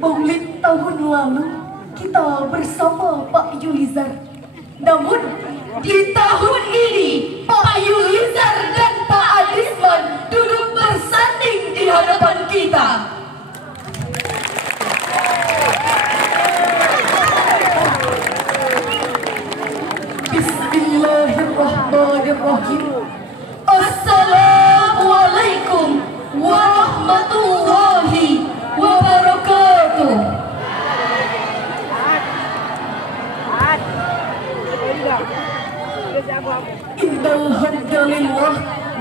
Maulid tahun lalu kita bersama Pak Yulizar. Namun di tahun ini Pak Yulizar dan Pak Adisman duduk bersanding di hadapan kita. Bismillahirrahmanirrahim. Assalamualaikum warahmatullahi wabarakatuh. Innal hamdalillah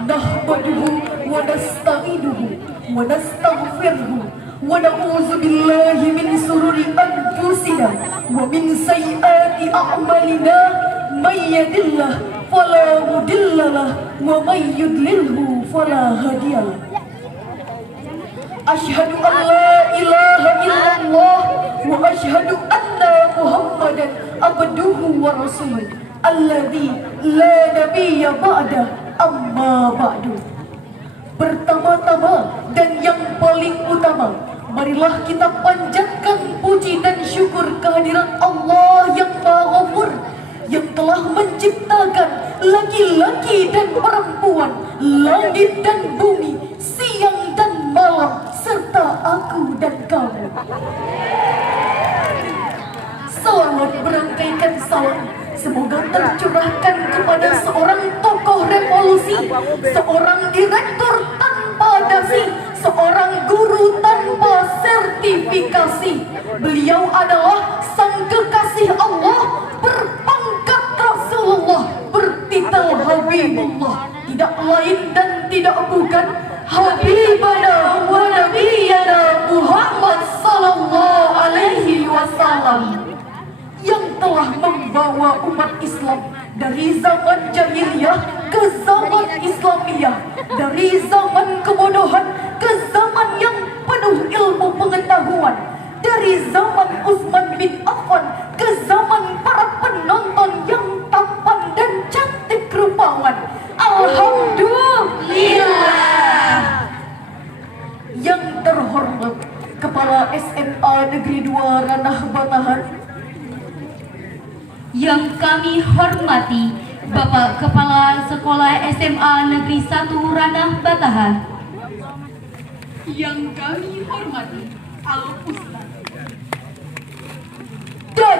nahmaduhu wa nasta'inuhu wa nastaghfiruhu wa na'udzu billahi min shururi anfusina wa min sayyiati a'malina may yahdihillahu fala mudhillalah wa may yudlilhu fala hadiyalah. Asyhadu an la ilaha illallah wa asyhadu anna Muhammadan abduhu wa rasuluh alladzi la nabiyya ba'da amma ba'du. Pertama-tama dan yang paling utama, marilah kita panjatkan puji dan syukur kehadirat Allah yang Maha Ghafur, yang telah menciptakan laki-laki dan perempuan, langit dan bumi, siang dan malam, serta aku dan kamu. Salawat berangkaikan salam semoga tercurahkan kepada seorang tokoh revolusi, seorang direktur tanpa dasi, seorang guru tanpa sertifikasi. Beliau adalah sang kekasih Allah, berpangkat Rasulullah, bertitel Habibullah, tidak lain dan tidak bukan Habibana wa Nabiyana Muhammad sallallahu alaihi wasallam, yang telah membawa umat Islam dari zaman jahiliyah ke zaman Islamiyah, dari zaman kebodohan ke zaman yang penuh ilmu pengetahuan, dari zaman Utsman bin Affan ke zaman para penonton yang tampan dan cantik rupawan. Alhamdulillah. Yang terhormat Kepala SMA Negeri 2 Ranah Batahan, yang kami hormati Bapak Kepala Sekolah SMA Negeri 1 Ranah Batahan, yang kami hormati Al-Ustaz, dan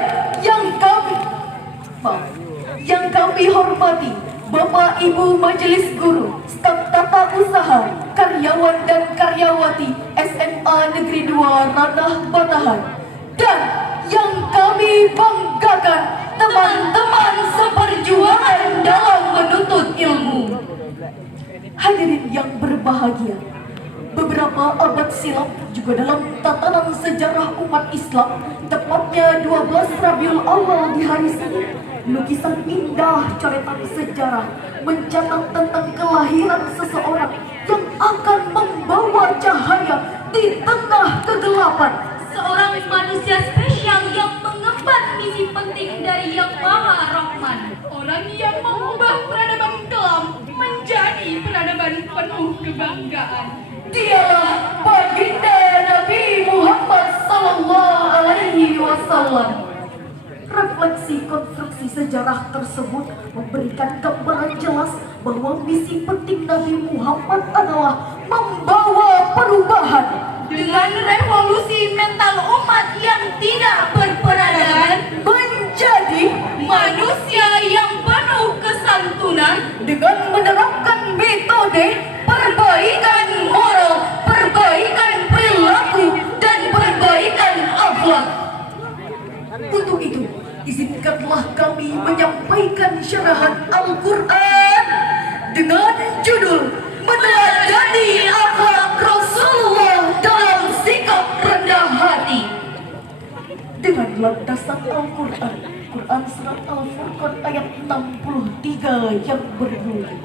yang kami hormati Bapak Ibu Majelis Guru, staf tata usaha, karyawan dan karyawati SMA Negeri 2 Ranah Batahan, dan yang kami banggakan teman-teman seperjuangan dalam menuntut ilmu. Hadirin yang berbahagia, beberapa abad silam juga dalam tatanan sejarah umat Islam, tepatnya 12 Rabiul Awal di hari Senin, lukisan indah coretan sejarah mencatat tentang kelahiran seseorang yang akan membawa cahaya di tengah kegelapan, seorang manusia spesial yang mengemban misi penting dari Yang Maha Rahman, orang yang mengubah peradaban kelam menjadi peradaban penuh kebanggaan. Dialah baginda Nabi Muhammad sallallahu alaihi wasallam. Refleksi konstruksi sejarah tersebut memberikan gambaran jelas bahwa misi penting Nabi Muhammad adalah membawa perubahan dengan revolusi mental umat yang tidak berperadaban menjadi manusia yang penuh kesantunan, dengan menerapkan metode perbaikan moral, perbaikan perilaku, dan perbaikan akhlak. Untuk itu, izinkanlah kami menyampaikan syarahan Al-Quran dengan judul Meneladani Akhlak Rasulullah dalam Sikap Rendah Hati, dengan landasan Al-Quran, Quran Surat Al-Furqan ayat 63 yang berbunyi,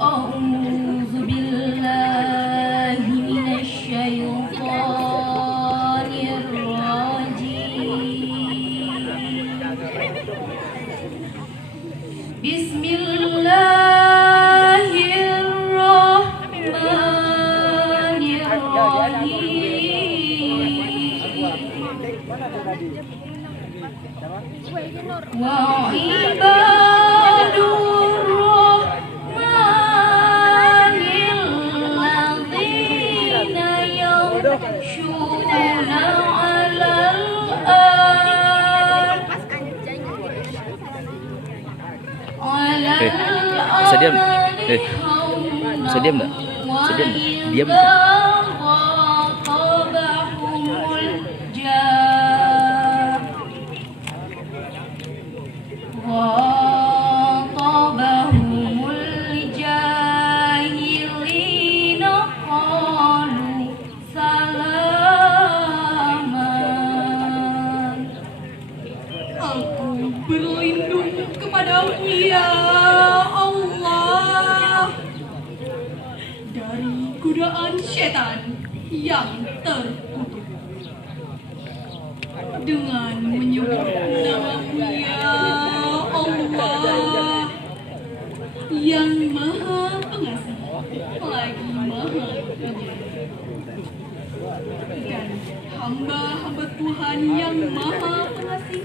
A'udzu billahi minasyaitonir rajim. Bismillahirrahmanirrahim. Wa ibadur rahmanil ladzina yamshuna 'alal Bisa diam? Bisa diam nggak? Bisa diam nggak? Diam nggak? Aku berlindung kepadamu ya Allah dari godaan setan yang terkutuk. Dengan menyebut namamu ya Allah yang maha pengasih lagi maha penyayang, dan hamba-hamba Tuhan yang maha pengasih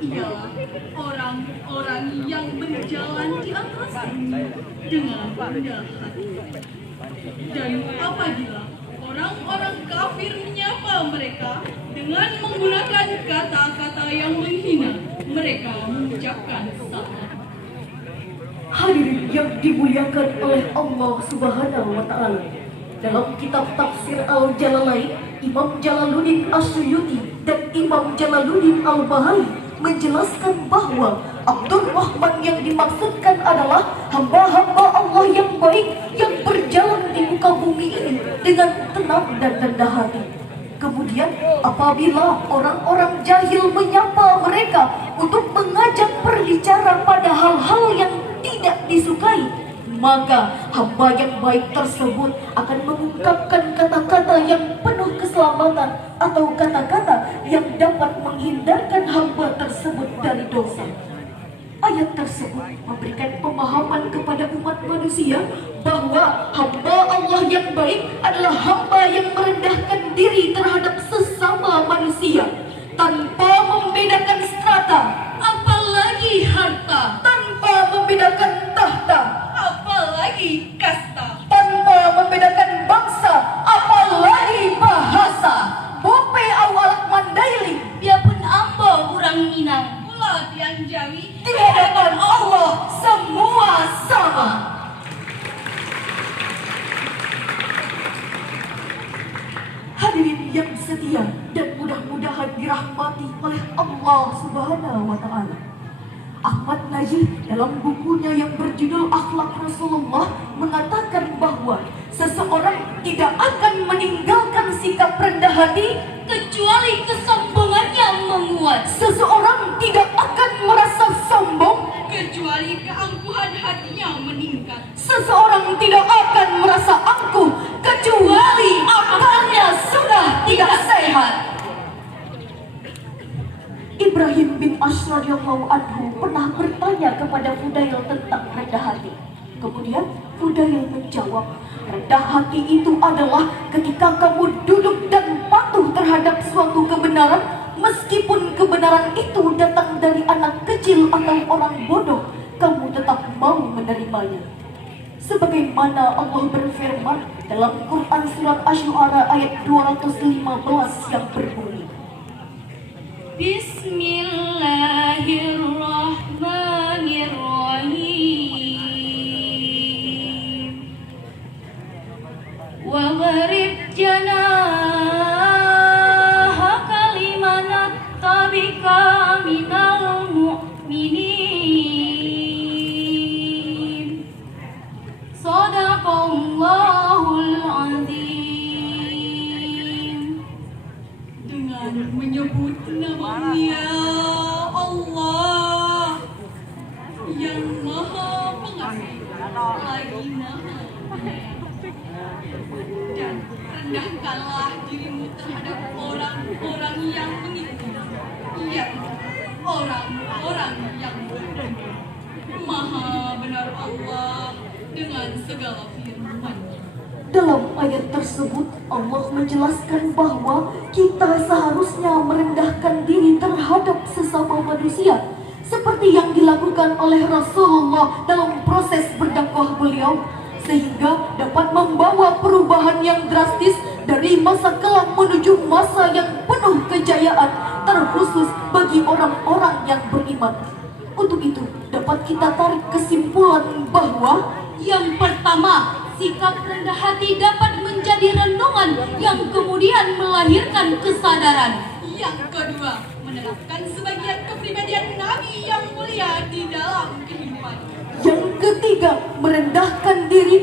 ialah orang-orang yang berjalan di atas bumi dengan rendah hati. Dan apabila orang-orang kafir menyapa mereka dengan menggunakan kata-kata yang menghina, mereka mengucapkan salam. Hadirin yang dimuliakan oleh Allah Subhanahu wa Ta'ala, dalam kitab tafsir Al-Jalalain, Imam Jalaluddin Asyuyuti dan Imam Jalaluddin Al-Bahari menjelaskan bahwa Abdurrahman yang dimaksudkan adalah hamba-hamba Allah yang baik yang berjalan di muka bumi ini dengan tenang dan rendah hati. Kemudian apabila orang-orang jahil menyapa mereka untuk mengajak berbicara pada hal-hal yang tidak disukai, maka hamba yang baik tersebut akan mengungkapkan kata-kata yang penuh keselamatan atau kata-kata yang dapat menghindarkan hamba tersebut dari dosa. Ayat tersebut memberikan pemahaman kepada umat manusia bahwa hamba Allah yang baik adalah hamba yang merendahkan diri terhadap sesama manusia tanpa membedakan strata, Apalagi harta, tanpa membedakan tahta, apalagi kasta. tanpa membedakan bangsa, apalagi bahasa. Bope awalak mandailing, Biarpun ambo kurang Minang, Pulau Tiang Jawi, di hadapan Allah semua sama. Hadirin yang setia dan mudah-mudahan dirahmati oleh Allah Subhanahu wa Ta'ala, Ahmad Najih dalam bukunya yang berjudul Akhlak Rasulullah mengatakan bahwa seseorang tidak akan meninggalkan sikap rendah hati kecuali kesombongannya menguat. Seseorang tidak akan merasa sombong kecuali keangkuhan hatinya meningkat. Seseorang tidak akan merasa angkuh kecuali akalnya sudah tidak sehat. Ibrahim bin Ash radhiyallahu anhu pernah bertanya kepada Fudail tentang rendah hati. Kemudian Fudail menjawab, rendah hati itu adalah ketika kamu duduk dan patuh terhadap suatu kebenaran, meskipun kebenaran itu datang dari anak kecil atau orang bodoh, kamu tetap mau menerimanya. Sebagaimana Allah berfirman dalam Quran surat Asy-Syu'ara ayat 215 yang berbunyi, Bismillahirrahmanirrahim. Wa gharib janahaka liman attabika minal mu'minin. Sadaqallahul azim. Dengan menyebut nama ya Allah yang maha pengasih lagi maha penyayang, dan rendahkanlah dirimu terhadap orang-orang yang menipu, yakni orang-orang yang bodoh. Maha benar Allah dengan segala firman. Dalam ayat tersebut, Allah menjelaskan bahwa kita seharusnya merendahkan diri terhadap sesama manusia, seperti yang dilakukan oleh Rasulullah dalam proses berdakwah beliau, sehingga dapat membawa perubahan yang drastis dari masa kelam menuju masa yang penuh kejayaan, terkhusus bagi orang-orang yang beriman. Untuk itu, dapat kita tarik kesimpulan bahwa Yang pertama, sikap rendah hati dapat menjadi renungan yang kemudian melahirkan kesadaran. Yang kedua, menerapkan sebagian kepribadian Nabi yang mulia di dalam kehidupan. yang ketiga, merendahkan diri